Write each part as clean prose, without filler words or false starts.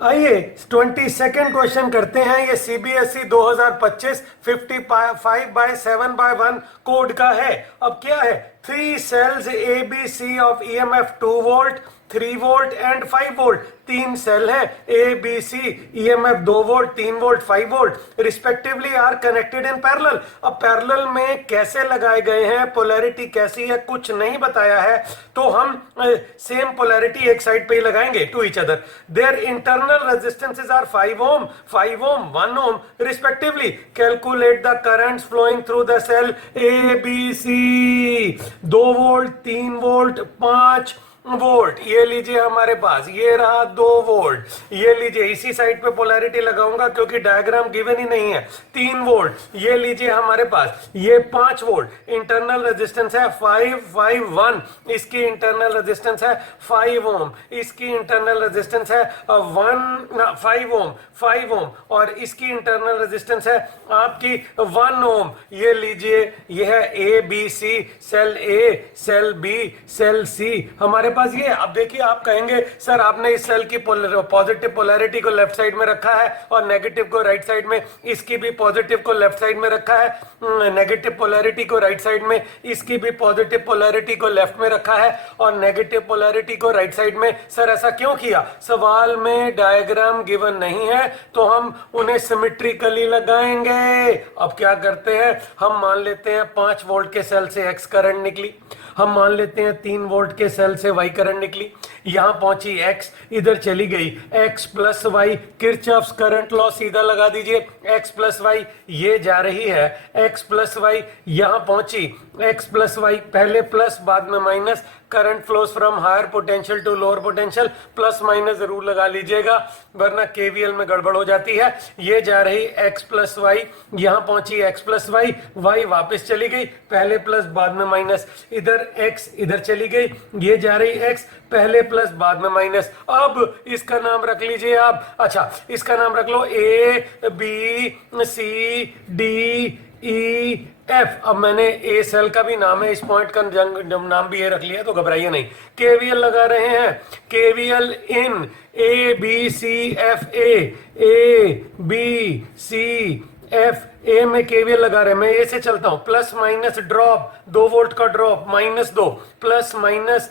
आइए 22nd question करते हैं। ये सीबीएसई 2025 55/7/1 कोड का है। अब क्या है, 3 cells A B C of EMF 2 volt 3 volt and 5 volt. 3 cell है A B C, EMF 2 volt 3 volt 5 volt respectively are connected in parallel. अब पैरेलल में कैसे लगाए गए हैं, पोलैरिटी कैसी है, कुछ नहीं बताया है, तो हम सेम पोलैरिटी एक साइड पे ही लगाएंगे to each other. There internal resistances are 5 ohm 5 ohm 1 ohm respectively. Calculate the currents flowing through the cell A B C. 2 volt 3 volt 5 volt, ये लीजिए हमारे पास, ये रहा 2 वोल्ट, ये लीजिए इसी साइड पे पोलैरिटी लगाऊंगा क्योंकि डायग्राम गिवन ही नहीं है। 3 वोल्ट, ये लीजिए हमारे पास, ये 5 वोल्ट। इंटरनल रेजिस्टेंस है 551, इसकी इंटरनल रेजिस्टेंस है 5 ओम, इसकी इंटरनल रेजिस्टेंस है 5 ओम और इसकी इंटरनल रेजिस्टेंस है आपकी 1 ओम। ये लीजिए, ये है A B C, cell A, cell B, cell C हमारे पास ये। अब देखिए, आप कहेंगे सर आपने इस सेल की पॉजिटिव पोलैरिटी को लेफ्ट साइड में रखा है और नेगेटिव को राइट साइड में, इसकी भी पॉजिटिव को लेफ्ट साइड में रखा है, नेगेटिव पोलैरिटी को राइट साइड में, इसकी भी पॉजिटिव पोलैरिटी को लेफ्ट में रखा है और नेगेटिव पोलैरिटी को राइट साइड में। सर ऐसा क्यों किया? सवाल में डायग्राम गिवन नहीं है तो हम उन्हें सिमेट्रिकली लगाएंगे। अब क्या करते हैं, हम मान लेते हैं 5 वोल्ट के सेल से एक्स करंट निकली, हम मान लेते हैं 3 वोल्ट के सेल से वाई करंट निकली, यहां पहुंची एक्स, इधर चली गई x plus y. Kirchhoff's current law सीधा लगा दीजिए, एक्स प्लस वाई, ये जा रही है एक्स प्लस वाई, यहां पहुंची एक्स प्लस वाई, पहले प्लस बाद में minus. Current flows from higher potential to lower potential, plus minus जरूर लगा लीजिएगा वरना केवीएल में गड़बड़ हो जाती है। ये जा रही एक्स प्लस वाई, यहां पहुंची एक्स प्लस वाई, वाई वापस चली गई, पहले प्लस बाद में माइनस, इधर एक्स इधर चली गई, ये जा रही एक्स, पहले प्लस बाद में माइनस। अब इसका नाम रख लीजिए आप, अच्छा इसका नाम रख लो A B C D E F. अब मैंने ए सेल का भी नाम है, इस पॉइंट का नाम भी ये रख लिया तो घबराइए नहीं। केवीएल लगा रहे हैं, KVL in A B C F, A B C F, A में केवीएल लगा रहे हैं। मैं ए से चलता हूं, प्लस माइनस ड्रॉप, 2 वोल्ट का drop, -2 plus minus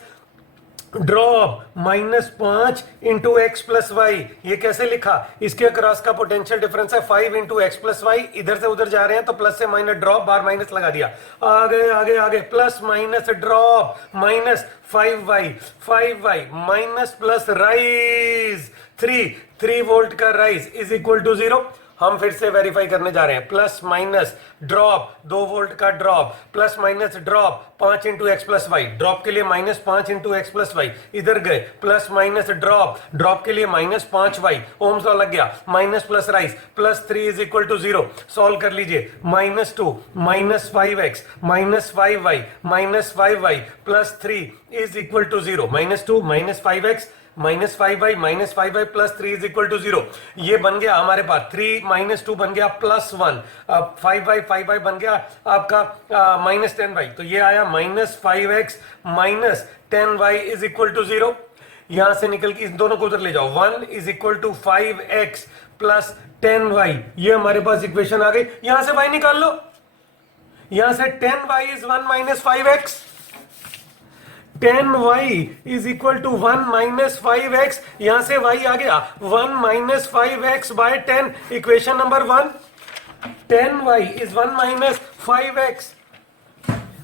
drop -5 into x plus y. ये कैसे लिखा, इसके अक्रॉस का पोटेंशियल डिफरेंस है 5 इंटू एक्स प्लस वाई, इधर से उधर जा रहे हैं तो प्लस से माइनस ड्रॉप, बार माइनस लगा दिया, आगे आगे आगे, plus minus drop -5y minus plus rise 3 volt का राइज इज इक्वल टू 0। हम फिर से वेरीफाई करने जा रहे हैं, प्लस माइनस ड्रॉप 2 वोल्ट का drop, plus minus drop 5 into x plus y, drop के लिए -5 इंटू एक्स प्लस वाई, इधर गए प्लस माइनस ड्रॉप के लिए -5y, ओम्स लॉ लग गया, minus plus rise, +3 is equal to 0। Solve कर लीजिए, -2 -5x -5y -5y +3 is equal to 0। -2 -5x -5y -5y +3 is equal to 0। ये बन गया हमारे पास 3 -2 बन गया +1, 5y बन गया आपका -10y, तो ये आया -5x -10y is equal to 0। यहां से निकल के इन दोनों को उधर ले जाओ, 1 is equal to 5x + 10y, ये हमारे पास इक्वेशन आ गई। यहां से y निकाल लो, यहां से 10y is 1 - 5x, 10y is equal to 1 - 5x, यहां से y आ गया 1 - 5x by 10, equation number 1। 10y is 1 - 5x,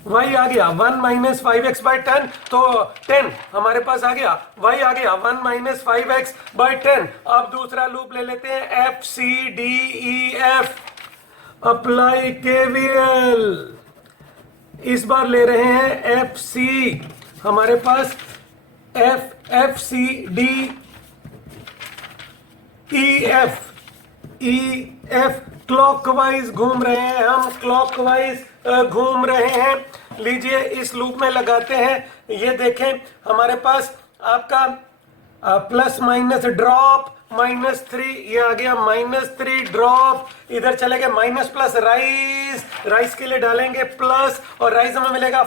y आ गया 1 - 5x बाय 10, तो 10 हमारे पास आ गया, y आ गया 1 - 5x बाय 10। अब दूसरा लूप ले लेते हैं, F C D E F, apply KVL. इस बार ले रहे हैं एफ सी, हमारे पास F C D E F clockwise घूम रहे हैं, हम क्लॉकवाइज घूम रहे हैं। लीजिए इस लूप में लगाते हैं, ये देखें हमारे पास आपका प्लस माइनस ड्रॉप -3, ये आ गया -3 ड्रॉप, इधर चले गए माइनस प्लस राइस, राइस के लिए डालेंगे प्लस, और राइस हमें मिलेगा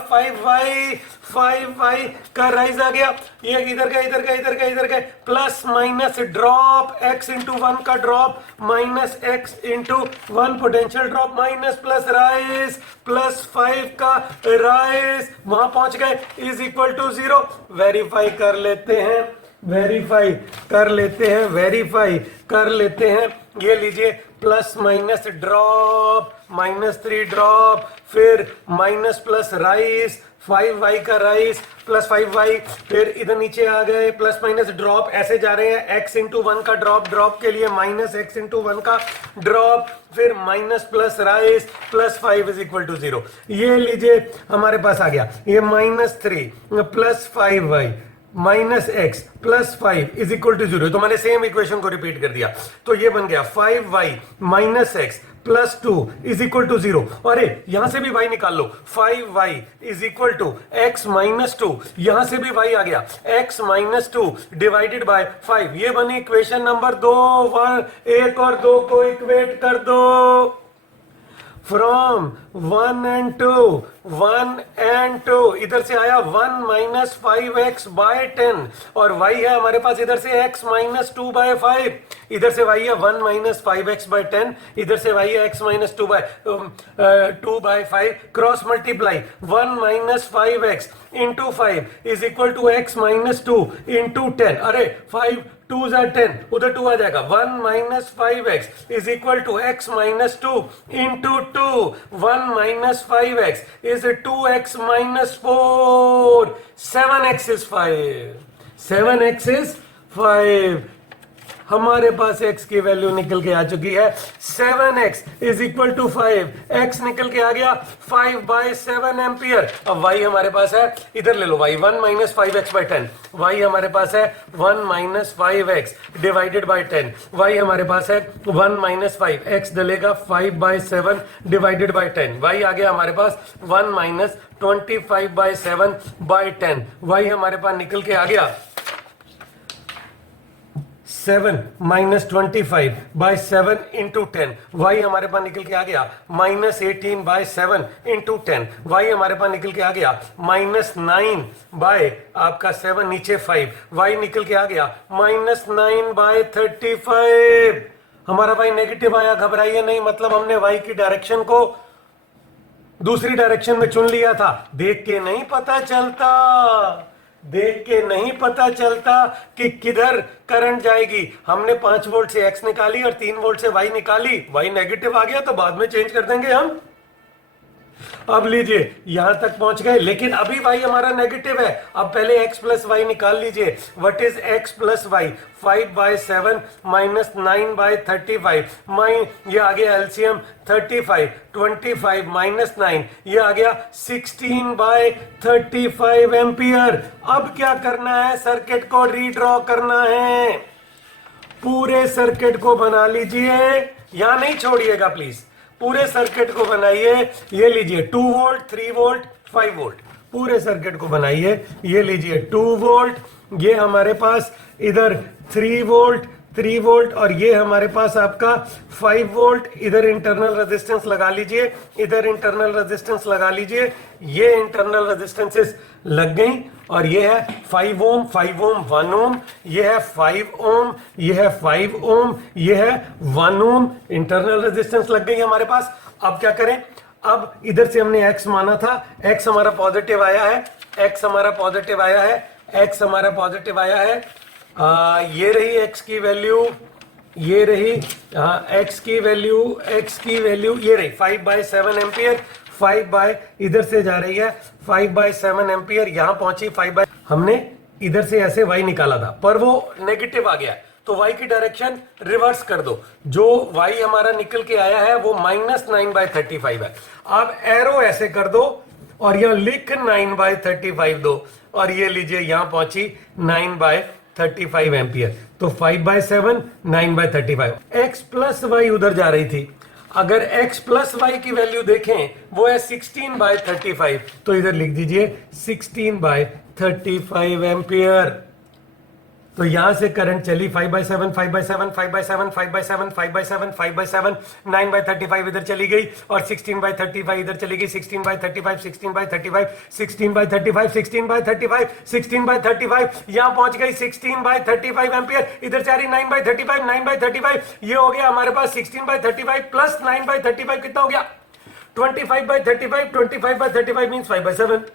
5y का राइस आ गया, ये इधर गए इधर गए इधर गए इधर गए, plus minus drop x into 1 का drop, minus x into 1 potential drop, minus plus rise plus 5 का राइस, वहां पहुंच गए, इज इक्वल टू 0। वेरीफाई कर लेते हैं, वेरीफाई कर लेते हैं, वेरीफाई कर लेते हैं। ये लीजिए प्लस माइनस ड्रॉप, -3 ड्रॉप, फिर माइनस प्लस राइस, 5y का राइस प्लस 5y, फिर इधर नीचे आ गए प्लस माइनस ड्रॉप, ऐसे जा रहे हैं, x इंटू 1 का ड्रॉप, ड्रॉप के लिए माइनस x इंटू 1 का ड्रॉप, फिर minus plus rise plus 5 is equal to 0। ये लीजिए हमारे पास आ गया, ये -3 plus 5y minus x plus 5 is equal to 0। तो मैंने सेम इक्वेशन को रिपीट कर दिया, तो ये बन गया 5y minus x plus 2 is equal to 0। अरे यहां से भी y निकाल लो, 5y is equal to x minus 2, यहां से भी y आ गया, x माइनस 2 डिवाइडेड बाय 5, ये बनी इक्वेशन नंबर 2। 1 और 2 को इक्वेट कर दो, फ्रॉम 1 and 2, 1 and 2, इधर से आया 1 माइनस 5x बाय 10, और y है हमारे पास इधर से x माइनस 2 बाय 5, इधर से y है 1 माइनस 5x बाय 10, इधर से y है x minus 2 by 5, cross multiply 1 minus 5x into 5 is equal to x minus 2 into 10, अरे 5 2s are 10, उधर 2 आ जाएगा, 1 minus 5x is equal to x minus 2 into 2, 1 minus 5x is 2x minus 4, 7x is 5, 7x is 5। हमारे पास x की value निकल के आ चुकी है, 7x is equal to 5, x निकल के आ गया 5 बाय 7 एम्पियर। अब y हमारे पास है, इधर ले लो y, 1 minus 5x by 10, y हमारे पास है 1 minus 5x divided by 10, y हमारे पास है 1 माइनस 5, x डलेगा 5 बाय 7 डिवाइडेड बाय 10, y आ गया हमारे पास 1 माइनस 25 बाय 7 बाय 10, y हमारे पास निकल के आ गया 7 माइनस 25 बाय 7 इंटू 10, y हमारे पास निकल के आ गया माइनस 18 बाय 7 इंटू 10, y हमारे पास निकल के आ गया माइनस 9 बाय आपका 7, नीचे 5, y निकल के आ गया माइनस 9 बाय 35। हमारा y नेगेटिव आया, घबराइए नहीं, मतलब हमने y की डायरेक्शन को दूसरी डायरेक्शन में चुन लिया था। देख के नहीं पता चलता, देख के नहीं पता चलता कि किधर करंट जाएगी। हमने 5 वोल्ट से x निकाली और 3 वोल्ट से y निकाली, y नेगेटिव आ गया तो बाद में चेंज कर देंगे हम। अब लीजिए यहां तक पहुंच गए, लेकिन अभी y हमारा नेगेटिव है। अब पहले x प्लस वाई निकाल लीजिए। What is x plus y? 5 by 7 minus 9 by 35, ये आ गया एलसीएम 35, 25 माइनस 9, ये आ गया 16 बाय 35 एम्पियर। अब क्या करना है? सर्किट को रीड्रॉ करना है। पूरे सर्किट को बना लीजिए, यहां नहीं छोड़िएगा प्लीज, पूरे सर्किट को बनाइए। ये लीजिए 2 वोल्ट, 3 वोल्ट, 5 वोल्ट, पूरे सर्किट को बनाइए। ये लीजिए 2 वोल्ट, ये हमारे पास इधर 3 वोल्ट, 3 वोल्ट, और ये हमारे पास आपका 5 वोल्ट। इधर इंटरनल रेजिस्टेंस लगा लीजिए, इधर इंटरनल रेजिस्टेंस लगा लीजिए। ये इंटरनल रेजिस्टेंसेस लग गई, और ये है 5 ओम, 5 ओम, 1 ओम, ये है 5 ओम, ये है 5 ओम, ये है 1 ओम। इंटरनल रेजिस्टेंस लग गई हमारे पास। अब क्या करें? अब इधर से हमने x माना था, x हमारा पॉजिटिव आया है, x हमारा पॉजिटिव आया है, x हमारा पॉजिटिव आया है। ये रही x की वैल्यू, ये रही x की वैल्यू, x की वैल्यू ये रही 5 बाय 7 एम्पियर। 5 बाय इधर से जा रही है 5 बाय 7 एम्पियर, यहां पहुंची 5 बाय। हमने इधर से ऐसे y निकाला था, पर वो नेगेटिव आ गया, तो y की डायरेक्शन रिवर्स कर दो। जो y हमारा निकल के आया है वो -9 बाय 35 है। अब एरो ऐसे कर दो और यहां लिख 9 बाय 35 दो, और ये लीजिए यहां पहुंची 9 बाय 35 एम्पियर। तो 5 by 7, 9 by 35। x plus y उधर जा रही थी, अगर x प्लस वाई की वैल्यू देखें वो है 16 बाय 35, तो इधर लिख दीजिए 16 बाय 35 एम्पियर। तो यहां से करंट चली 5/7 5/7 5/7 5/7 5/7 5/7 9/35 इधर चली गई और 16/35 इधर चली गई 16/35 16/35 16/35 16/35 16/35 यहां पहुंच गई 16/35 एम्पियर इधर जा रही 9/35 9/35 ये हो गया हमारे पास 16/35 प्लस 9/35 कितना हो गया 25/35 25/35 मींस 5/7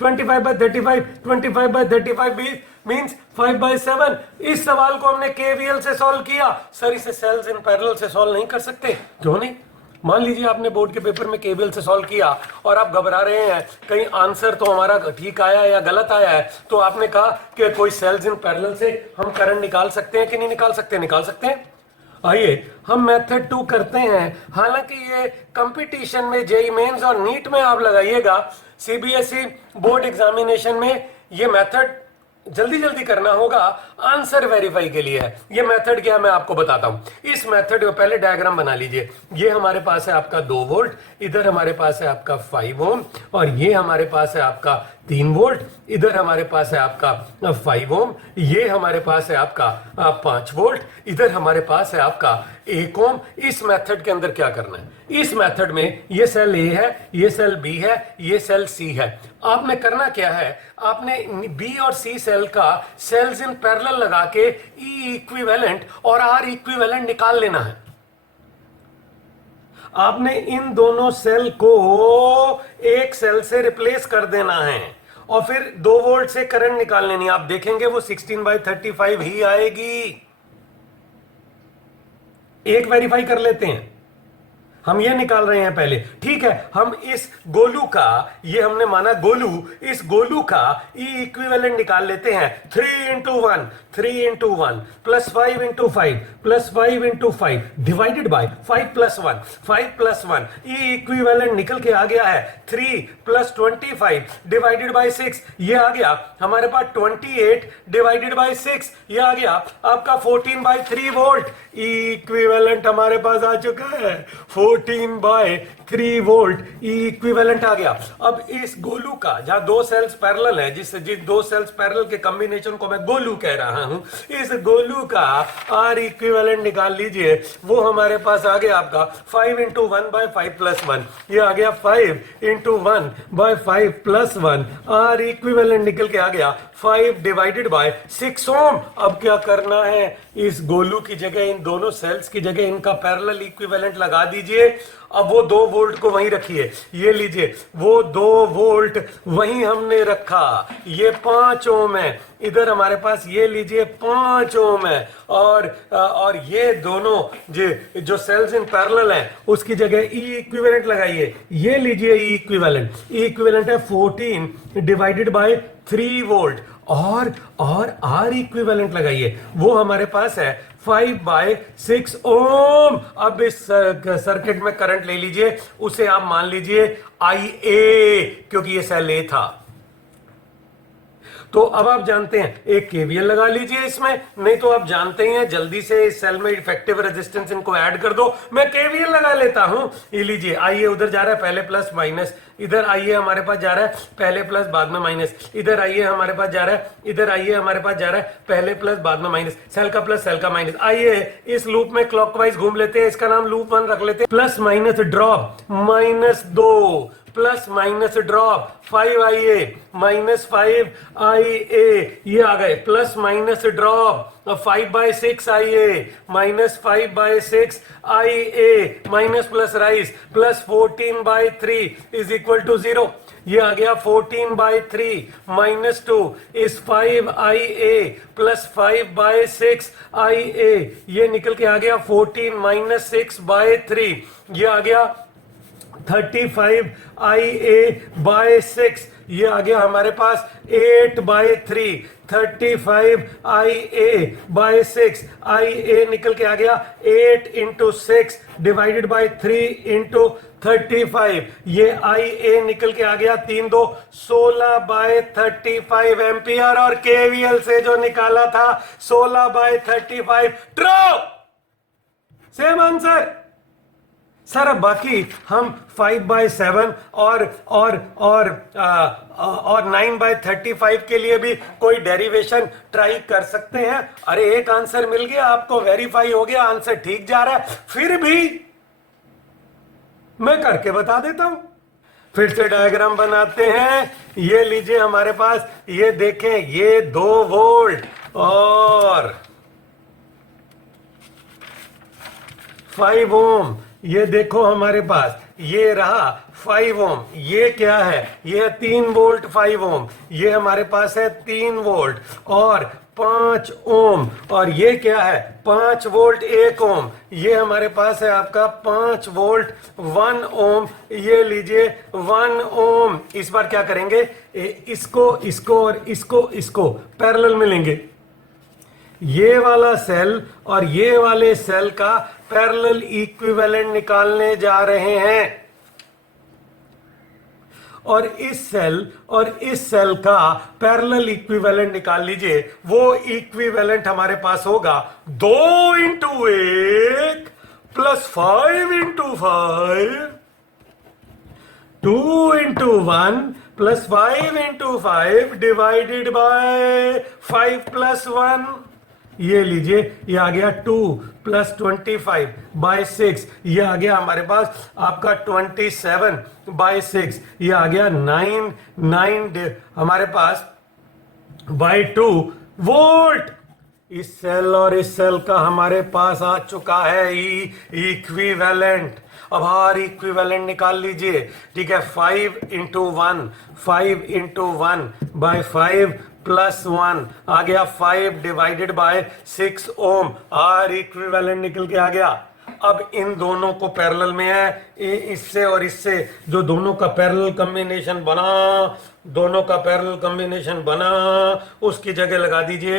25/35 25/35 मींस 5/7। इस सवाल को हमने केवीएल से सॉल्व किया। सर इसे सेल्स इन पैरेलल से सॉल्व नहीं कर सकते? क्यों नहीं? मान लीजिए आपने बोर्ड के पेपर में केवीएल से सॉल्व किया और आप घबरा रहे हैं कहीं आंसर तो हमारा ठीक आया या गलत आया है, तो आपने कहा कि कोई सेल्स इन पैरेलल से हम करंट निकाल सकते हैं कि नहीं निकाल सकते? निकाल सकते हैं। आइए हम मेथड 2 करते हैं। हालांकि ये कंपटीशन में जेईई मेंस और नीट में आप लगाइएगा, सीबीएसई बोर्ड एग्जामिनेशन में ये मेथड जल्दी जल्दी करना होगा, आंसर वेरीफाई के लिए है। ये मेथड क्या है मैं आपको बताता हूं। इस मेथड को पहले डायग्राम बना लीजिए। ये हमारे पास है आपका 2 वोल्ट, इधर हमारे पास है आपका 5 ओम और ये हमारे पास है आपका 3 वोल्ट, इधर हमारे पास है आपका 5 ओम, ये हमारे पास है आपका 5 वोल्ट, इधर हमारे पास है आपका 1 ओम। इस मेथड के अंदर क्या करना है? इस मेथड में ये सेल ए है, ये सेल बी है, ये सेल सी है। आपने करना क्या है? आपने बी और सी सेल का सेल्स इन पैरेलल लगा के ई इक्विवेलेंट और आर इक्विवेलेंट निकाल लेना है। आपने इन दोनों सेल को एक सेल से रिप्लेस कर देना है और फिर 2 वोल्ट से करंट निकाल लेनी है। आप देखेंगे वो 16/35 ही आएगी। एक वेरीफाई कर लेते हैं। हम ये निकाल रहे हैं पहले, ठीक है। हम इस गोलू का, ये हमने माना गोलू, इस गोलू का ई इक्विवेलेंट निकाल लेते हैं। 3 × 1 3 × 1 प्लस 5 × 5 प्लस 5 × 5 डिवाइडेड बाय 5 + 1 5 + 1 ई इक्विवेलेंट निकल के आ गया है 3 + 25 डिवाइडेड बाय 6। ये आ गया हमारे पास 28 डिवाइडेड बाय 6। ये आ गया आपका 14/3 वोल्ट। ई इक्विवेलेंट हमारे पास आ चुका है 14/3 वोल्ट। ई इक्विवेलेंट आ गया। अब इस गोलू का, जहां 2 सेल्स पैरेलल है, जिस 2 सेल्स पैरेलल के कॉम्बिनेशन को मैं गोलू कह रहा हूं, इस गोलू का आर इक्विवेलेंट निकाल लीजिए। वो हमारे पास आ गया आपका 5 × 1/5 + 1। ये आ गया 5 × 1/5 + 1। आर इक्विवेलेंट निकल के आ गया 5 डिवाइडेड बाय 6 ओम। अब क्या करना है? इस गोलू की जगह, इन दोनों सेल्स की जगह इनका पैरेलल इक्विवेलेंट लगा दीजिए। अब वो 2 वोल्ट को वहीं रखिए। ये लीजिए, वो 2 वोल्ट वहीं हमने रखा। ये 5 ओम है। इधर हमारे पास ये लीजिए 5 ओम है और ये दोनों जो सेल्स इन पैरेलल हैं उसकी जगह ई इक्विवेलेंट लगाइए। ये लीजिए ई इक्विवेलेंट। ई इक्विवेलेंट है 14 डिवाइडेड बाय 3 वोल्ट और आर इक्विवेलेंट लगाइए। वो हमारे पास है 5/6 ओम। अब इस सर्किट में करंट ले लीजिए, उसे आप मान लीजिए IA, क्योंकि ये सेल ए था। तो अब आप जानते हैं, एक केवीएल लगा लीजिए इसमें, नहीं तो आप जानते ही हैं जल्दी से इस सेल में इफेक्टिव रेजिस्टेंस इनको ऐड कर दो। मैं केवीएल लगा लेता हूं। ये लीजिए, आइए उधर जा रहा है पहले प्लस माइनस, इधर आइए हमारे पास जा रहा है पहले प्लस बाद में माइनस, इधर आइए हमारे पास जा रहा है, इधर आइए हमारे पास जा रहा है पहले प्लस बाद में माइनस, सेल का प्लस सेल का माइनस। आइए इस लूप में क्लॉकवाइज घूम लेते हैं, इसका नाम लूप 1 रख लेते हैं। Plus minus drop, -2 plus minus drop 5IA -5IA, ये आ गए। Plus minus drop 5/6IA -5/6IA minus plus rise plus 14/3 = 0। ये आ गया 14/3 -2 इज 5IA प्लस 5/6IA। ये निकल के आ गया 14 - 6/3। ये आ गया 35IA/6। ये आ गया हमारे पास 8/3। 35IA/6 IA निकल के आ गया 8 × 6 डिवाइडेड बाय 3 × 35। ये IA निकल के आ गया 3 2 16/35 एम्पियर। और केवीएल से जो निकाला था 16/35 ट्रू। Same answer. सर अब बाकी हम 5/7 और 9/35 के लिए भी कोई डेरिवेशन ट्राई कर सकते हैं। अरे एक आंसर मिल गया आपको, वेरीफाई हो गया, आंसर ठीक जा रहा है, फिर भी मैं करके बता देता हूं। फिर से डायग्राम बनाते हैं। ये लीजिए हमारे पास, ये देखें, ये 2 वोल्ट और 5 ओम, ये देखो हमारे पास ये रहा 5 ओम। ये क्या है? ये है 3 वोल्ट 5 ओम। ये हमारे पास है 3 वोल्ट और 5 ओम। और ये क्या है? 5 वोल्ट 1 ओम। ये हमारे पास है आपका 5 वोल्ट 1 ओम। ये लीजिए 1 ओम। इस बार क्या करेंगे? इसको और इसको पैरेलल में लेंगे। ये वाला सेल और ये वाले सेल का पैरेलल इक्विवेलेंट निकालने जा रहे हैं। और इस सेल का पैरेलल इक्विवेलेंट निकाल लीजिए। वो इक्विवेलेंट हमारे पास होगा 2 × 1 + 5 × 5, 2 × 1 + 5 × 5 डिवाइडेड बाय 5 + 1। ये लीजिए, ये आ गया 2 + 25/6। ये आ गया हमारे पास आपका 27/6। ये आ गया 9 हमारे पास /2 वोल्ट। इस सेल और इस सेल का हमारे पास आ चुका है इक्विवेलेंट। अब हर इक्विवेलेंट निकाल लीजिए। ठीक है, 5 × 1 5 × 1/5 + 1 आ गया 5 divided by 6 ohm. R equivalent निकल के आ गया। अब इन दोनों को पैरेलल में है, इससे और इससे जो दोनों का पैरेलल कॉम्बिनेशन बना, उसकी जगह लगा दीजिए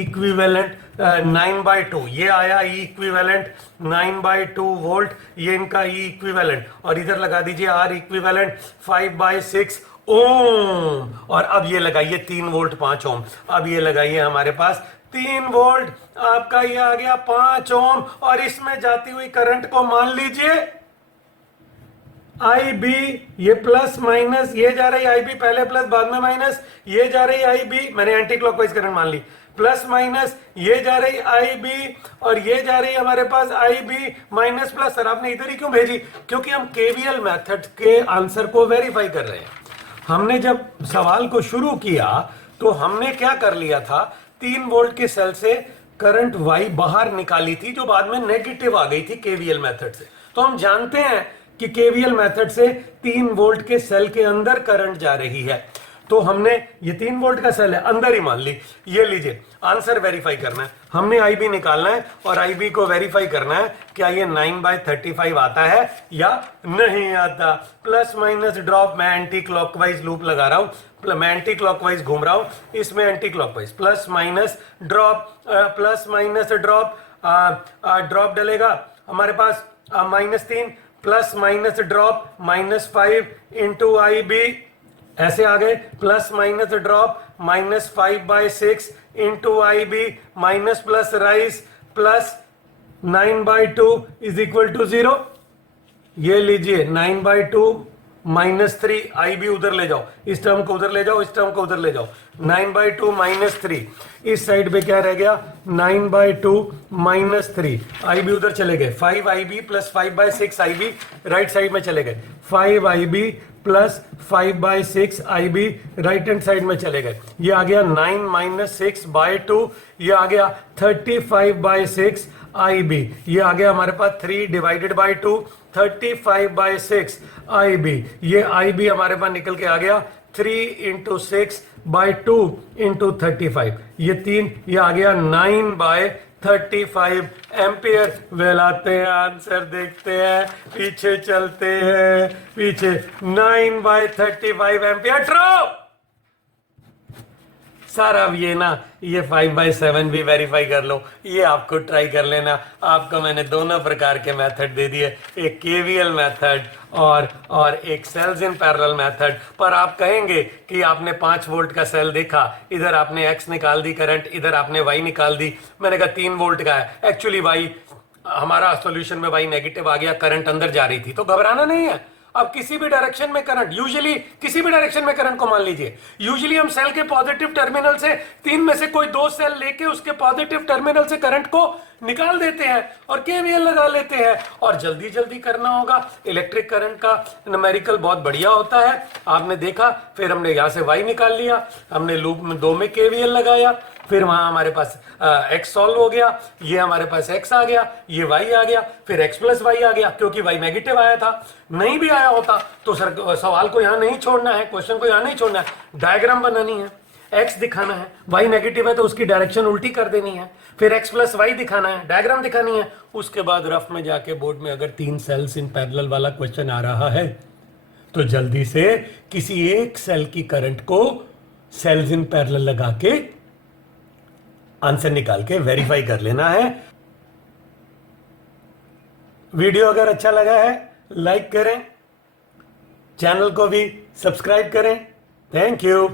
इक्विवेलेंट 9/2। ये आया इक्विवेलेंट 9/2 वोल्ट, ये इनका इक्विवेलेंट। और इधर लगा दीजिए आर इक्विवेलेंट 5/6 ओम। और अब ये लगाइए 3 वोल्ट 5 ओम। अब ये लगाइए हमारे पास 3 वोल्ट, आपका ये आ गया 5 ओम। और इसमें जाती हुई करंट को मान लीजिए IB। ये प्लस माइनस, ये जा रही IB, पहले प्लस बाद में माइनस, ये जा रही IB, मैंने एंटी क्लॉकवाइज करंट मान ली, प्लस माइनस, ये जा रही IB और ये जा रही हमारे पास IB माइनस प्लस। सर आपने इधर ही क्यों भेजी? क्योंकि हम KVL मेथड के आंसर को वेरीफाई कर रहे हैं। हमने जब सवाल को शुरू किया तो हमने क्या कर लिया था, 3 वोल्ट के सेल से करंट Y बाहर निकाली थी, जो बाद में नेगेटिव आ गई थी KVL मेथड से। तो हम जानते हैं कि KVL मेथड से 3 वोल्ट के सेल के अंदर करंट जा रही है। तो हमने ये 3 वोल्ट का सेल है, अंदर ही मान ली। ये लीजिए, आंसर वेरीफाई करना है, हमने IB निकालना है और IB को वेरीफाई करना है क्या ये 9/35 आता है या नहीं आता। प्लस माइनस ड्रॉप, मैं एंटी क्लॉकवाइज लूप लगा रहा हूं, मैं एंटी क्लॉकवाइज घूम रहा हूं, इसमें anti clockwise plus minus drop, drop डलेगा हमारे पास -3 प्लस माइनस ड्रॉप -5 × IB, ऐसे आ गए, plus minus drop -5/6 × IB minus plus rise plus 9/2 = 0। ये लीजिए 9/2 -3 IB उधर ले जाओ, इस टर्म को उधर ले जाओ, इस टर्म को उधर ले जाओ, 9/2 -3। इस साइड पे क्या रह गया? 9/2 -3 IB उधर चले गए, 5 IB + 5/6 IB राइट साइड में चले गए, 5 IB + 5/6 IB right hand side में चले गए। ये आ गया 9 - 6/2, ये आ गया 35/6 IB। ये आ गया हमारे पास 3 डिवाइडेड बाय 2, 35/6 IB। ये IB हमारे पास निकल के आ गया 3 × 6/2 × 35। ये 3, ये आ गया 9/35 एम्पियर। वेलाते हैं, आंसर देखते हैं, पीछे चलते हैं, पीछे 9/35 एम्पियर ट्रू। सर अब ये ना, ये 5/7 भी वेरीफाई कर लो, ये आपको ट्राई कर लेना। आपको मैंने दोनों प्रकार के मेथड दे दिए, एक KVL मेथड और एक सेल्स इन पैरेलल मेथड। पर आप कहेंगे कि आपने 5 वोल्ट का सेल देखा, इधर आपने X निकाल दी करंट, इधर आपने Y निकाल दी। मैंने कहा 3 वोल्ट का है, एक्चुअली Y हमारा सॉल्यूशन में वाई नेगेटिव आ गया, करंट अंदर जा रही थी, तो घबराना नहीं है। अब किसी भी डायरेक्शन में करंट, यूजुअली किसी भी डायरेक्शन में करंट को मान लीजिए, यूजुअली हम सेल के पॉजिटिव टर्मिनल से, तीन में से कोई दो सेल लेके उसके पॉजिटिव टर्मिनल से करंट को निकाल देते हैं और केवीएल लगा लेते हैं। और जल्दी जल्दी करना होगा। इलेक्ट्रिक करंट का न्यूमेरिकल बहुत बढ़िया होता है, आपने देखा। फिर हमने यहां से वाई निकाल लिया, हमने लूप में 2 में केवीएल लगाया, फिर वहां हमारे पास एक्स सॉल्व हो गया, ये हमारे पास एक्स आ गया, ये वाई आ गया, फिर एक्स प्लस वाई आ गया, क्योंकि वाई नेगेटिव आया था। नहीं भी आया होता तो सर सवाल को यहां नहीं छोड़ना है, क्वेश्चन को यहां नहीं छोड़ना है, डायग्राम बनानी है, एक्स दिखाना है, वाई नेगेटिव है तो उसकी डायरेक्शन उल्टी कर देनी है, फिर एक्स प्लस वाई दिखाना है, डायग्राम दिखानी है। उसके बाद रफ में जाके बोर्ड में अगर 3 सेल्स इन पैरेलल वाला क्वेश्चन आ रहा है तो जल्दी से किसी एक सेल की करंट को सेल्स इन पैरेलल लगा के आंसर निकाल के वेरीफाई कर लेना है। वीडियो अगर अच्छा लगा है लाइक करें, चैनल को भी सब्सक्राइब करें। Thank you.